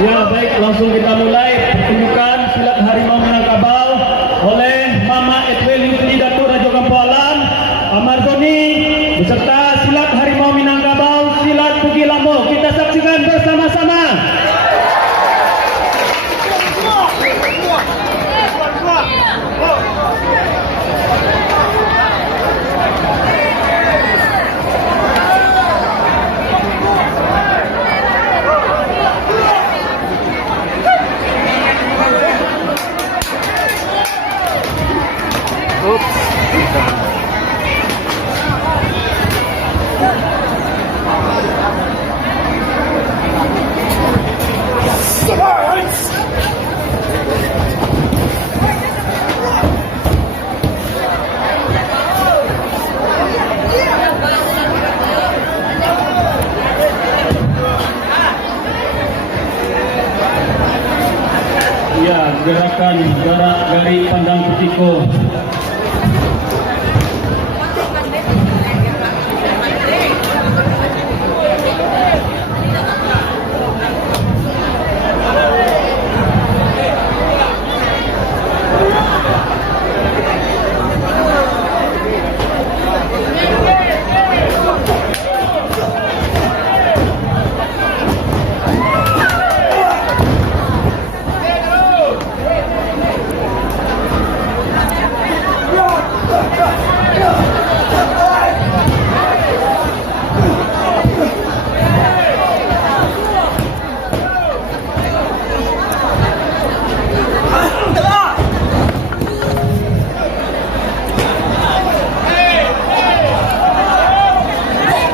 Ya baik, langsung kita mulai pertunjukan silat harimau Minangkabau oleh Mama Edwin Yusli Datuk Raja Kampung Alam Amardoni beserta silat harimau Minangkabau silat Pugi Lambo. Kita saksikan bersama-sama. Ya, gerakan jarak dari pandang petiko.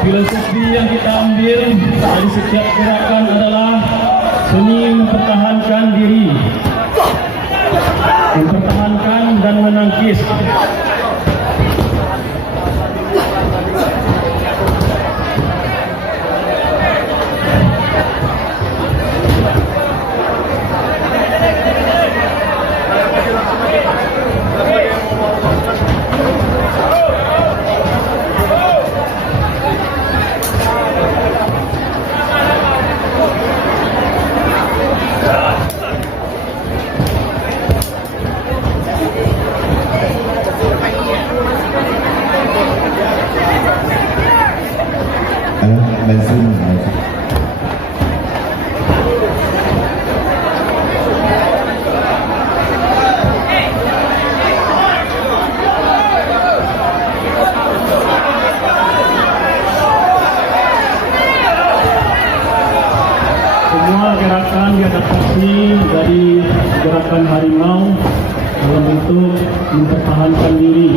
Filosofi yang kita ambil dari setiap gerakan adalah seni mempertahankan diri, mempertahankan dan menangkis. Semua gerakan diadaptasi dari gerakan harimau dalam bentuk mempertahankan diri.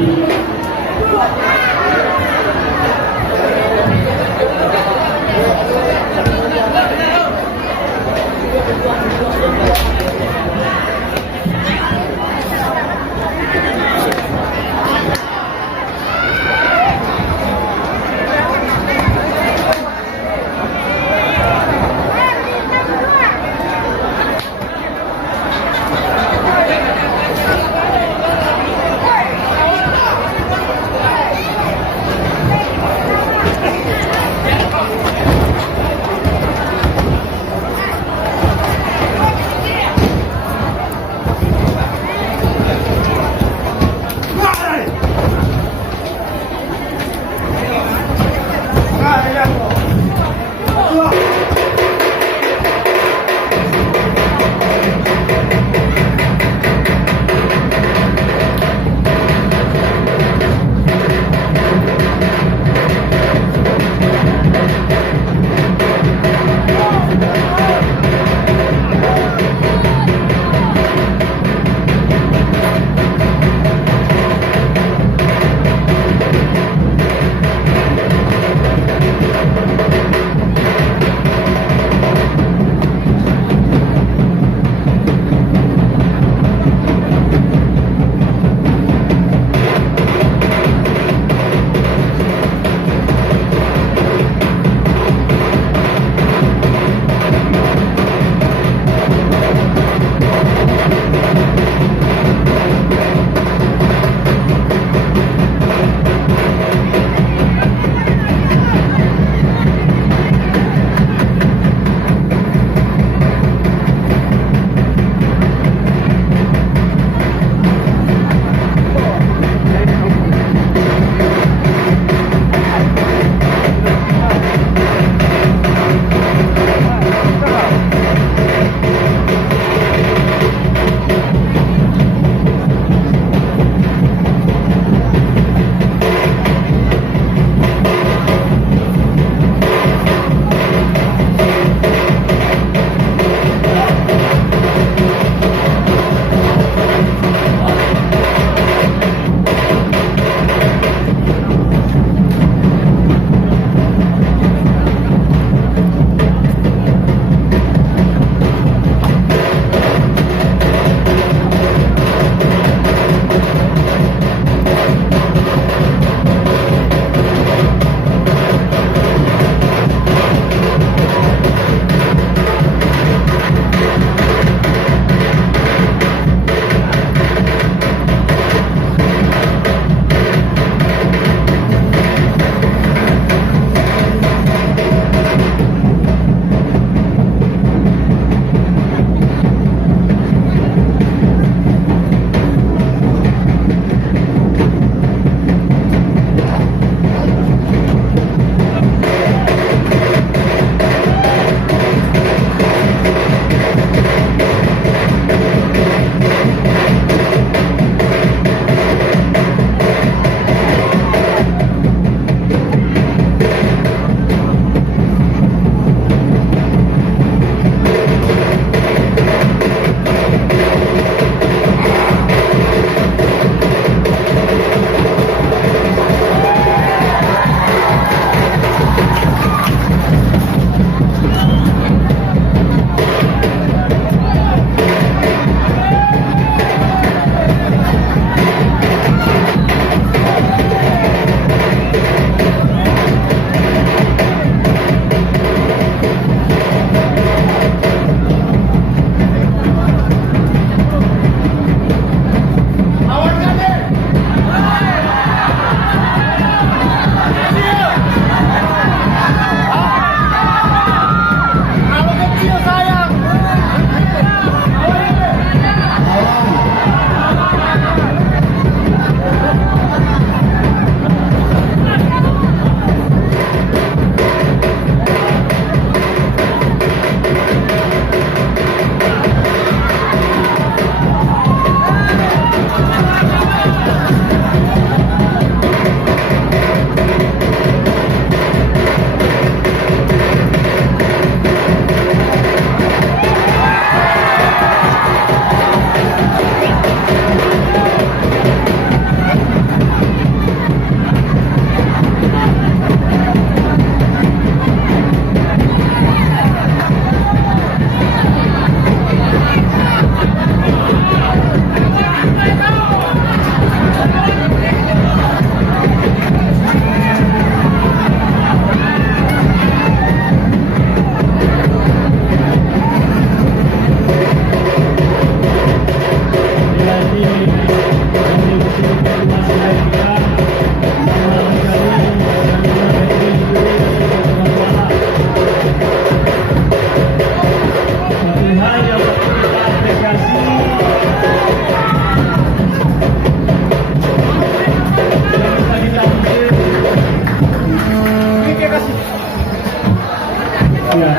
Ya.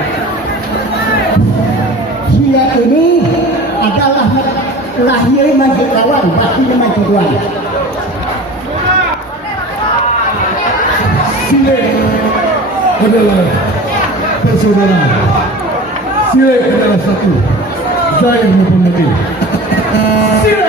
Dia ini adalah lahir Majikawan, batinnya Majuduan. Sile adalah persaudaraan. Sile adalah satu. Saya menghormati. Sile.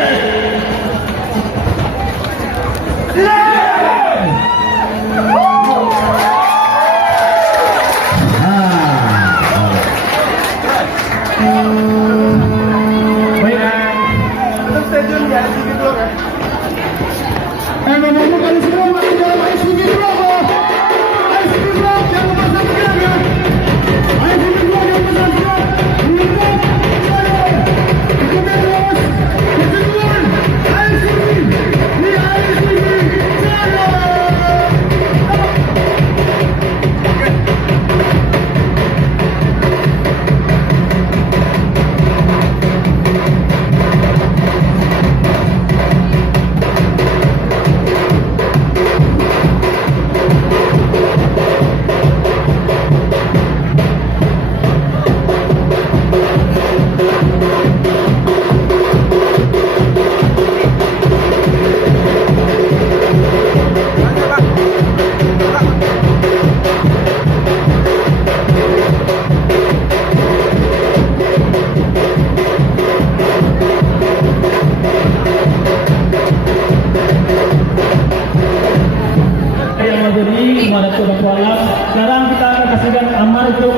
Sekarang kita akan kasihkan Amar untuk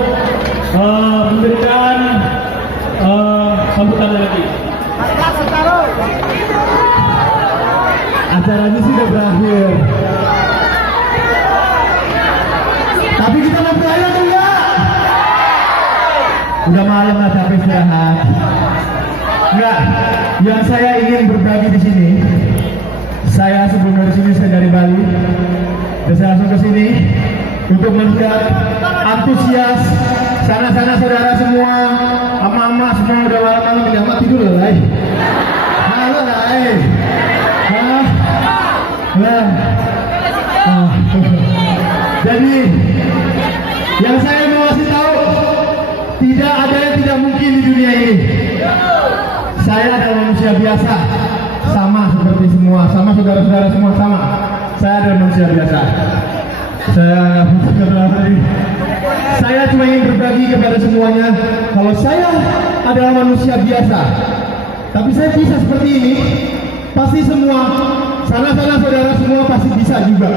memberikan sambutan lagi. Acaranya sudah berakhir. Tapi kita mau berakhir atau enggak? Udah malam lah, capek istirahat. Enggak, yang saya ingin berbagi di sini. Saya sebelum dari sini, saya dari Bali. Dan saya langsung ke sini untuk melihat antusias sana-sana saudara semua, ama-ama semua udah malam-malam ini amat tidur lah, halo lah, Jadi yang saya mau kasih tahu, tidak ada yang tidak mungkin di dunia ini. Saya adalah manusia biasa, sama seperti semua, sama saudara-saudara semua sama. Saya adalah manusia biasa. Saya cuma ingin berbagi kepada semuanya kalau saya adalah manusia biasa. Tapi saya bisa seperti ini. Pasti semua sana-sana saudara semua pasti bisa juga,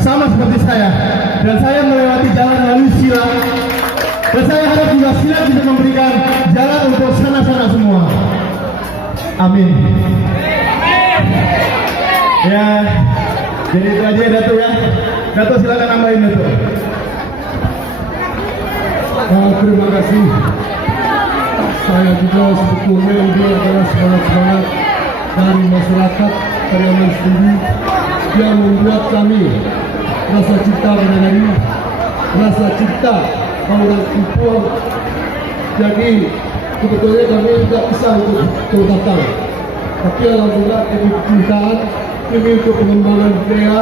sama seperti saya. Dan saya melewati jalan melalui silat. Dan saya harap juga silat bisa memberikan jalan untuk sana-sana semua. Amin. Ya. Jadi itu aja ya Dato ya. Dato silakan nambahin Dato. Terima kasih. Saya juga sebetulnya ini adalah semangat-semangat dari masyarakat Pariaman sendiri yang membuat kami rasa cinta pada diri, rasa cinta orang impor. Jadi sebetulnya kami tidak bisa untuk datang. Tapi alhamdulillah kami kecintaan ini untuk pengembangan budaya,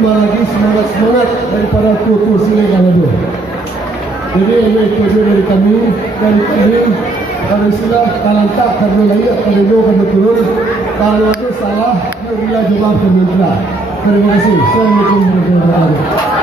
lagi semangat daripada tur Sile Galado. Jadi ini itu dari kami dari sila kalau tak karena layak kalau itu kena turun, kalau itu salah dia jawab kementerian. Terima kasih. Assalamualaikum warahmatullahi wabarakatuh.